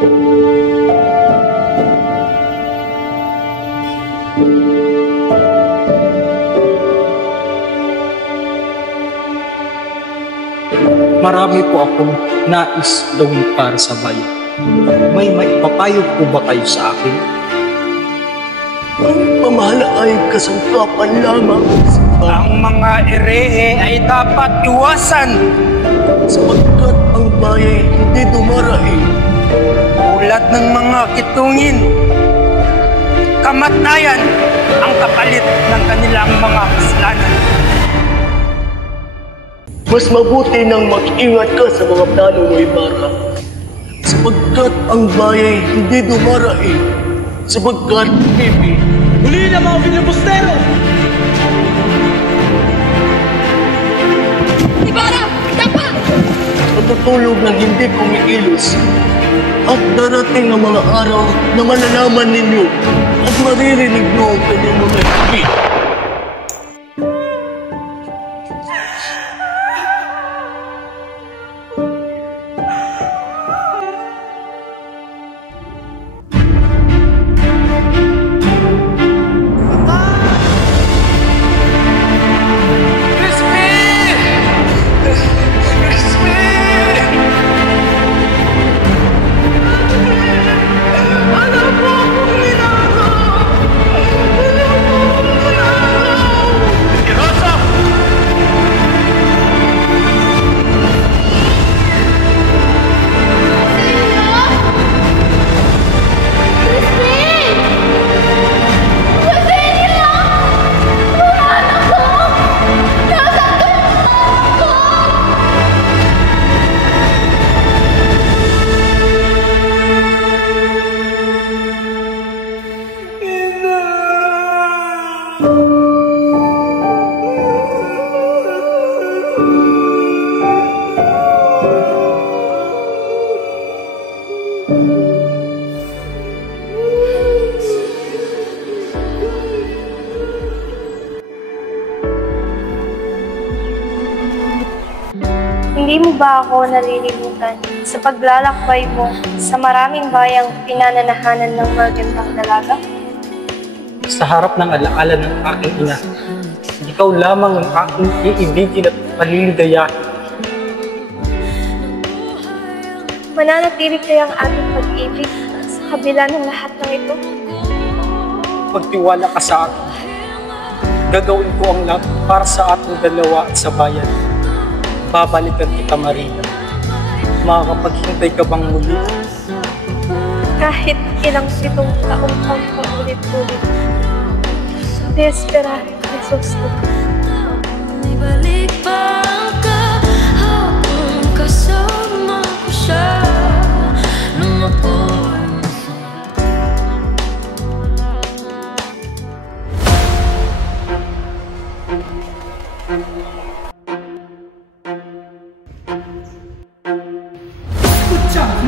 Marami po akong nais gawin para sa bayan. May maipapayo po ba kayo sa akin? Ang pamahala ay kasangkapan lamang. Ang mga erehe ay dapat iwasan. Sapagkat ang bayan hindi dumaraing. Tulad ng mga kitungin, kamatayan ang kapalit ng kanilang mga kasalanan. Mas mabuti nang mag-ingat ka sa mga plano mo, Ibarra. Sapagkat ang bayan hindi dumaraing. Sapagkat, Bibi, Huli na mga filibustero! Ibarra! Tapa! matutulog ng hindi kumikilos. At darating ang mga araw na malalaman ninyo at maririnig nyo ang kanyang mga higit. Hindi mo ba ako nalilimutan sa paglalakbay mo sa maraming bayang pinananahanan ng magandang dalaga? Sa harap ng alaala ng aking ina, ikaw lamang ang aking iibigin at paliligayahin. Mananatili kaya ang ating pag-ibig sa kabila ng lahat ng ito? Pagtiwala ka sa akin, gagawin ko ang lahat para sa ating dalawa at sa bayan. Babalikan kita, Maria. Makakapaghintay ka bang muli? Kahit ilang 7 taong pang paulit-ulit. Desperado, Jesus. Ibalik pa ang kahapon kasama ko siya nung ako'y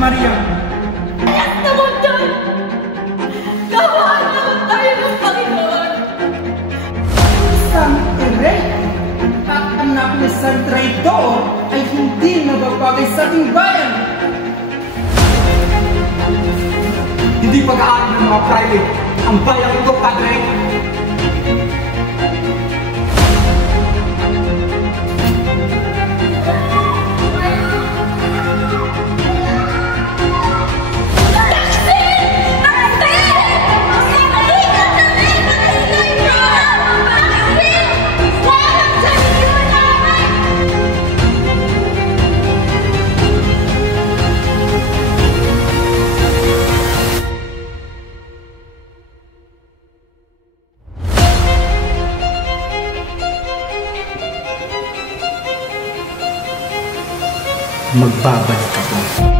Maria! Anak naman doon! Gawaan naman tayo ng Panginoon! Isang ere at anak ni San Traidor ay hindi nababagay sa ating bayan! Hindi pag-aari ng mga private ang bayan ito, Padre! Magbabalik ako.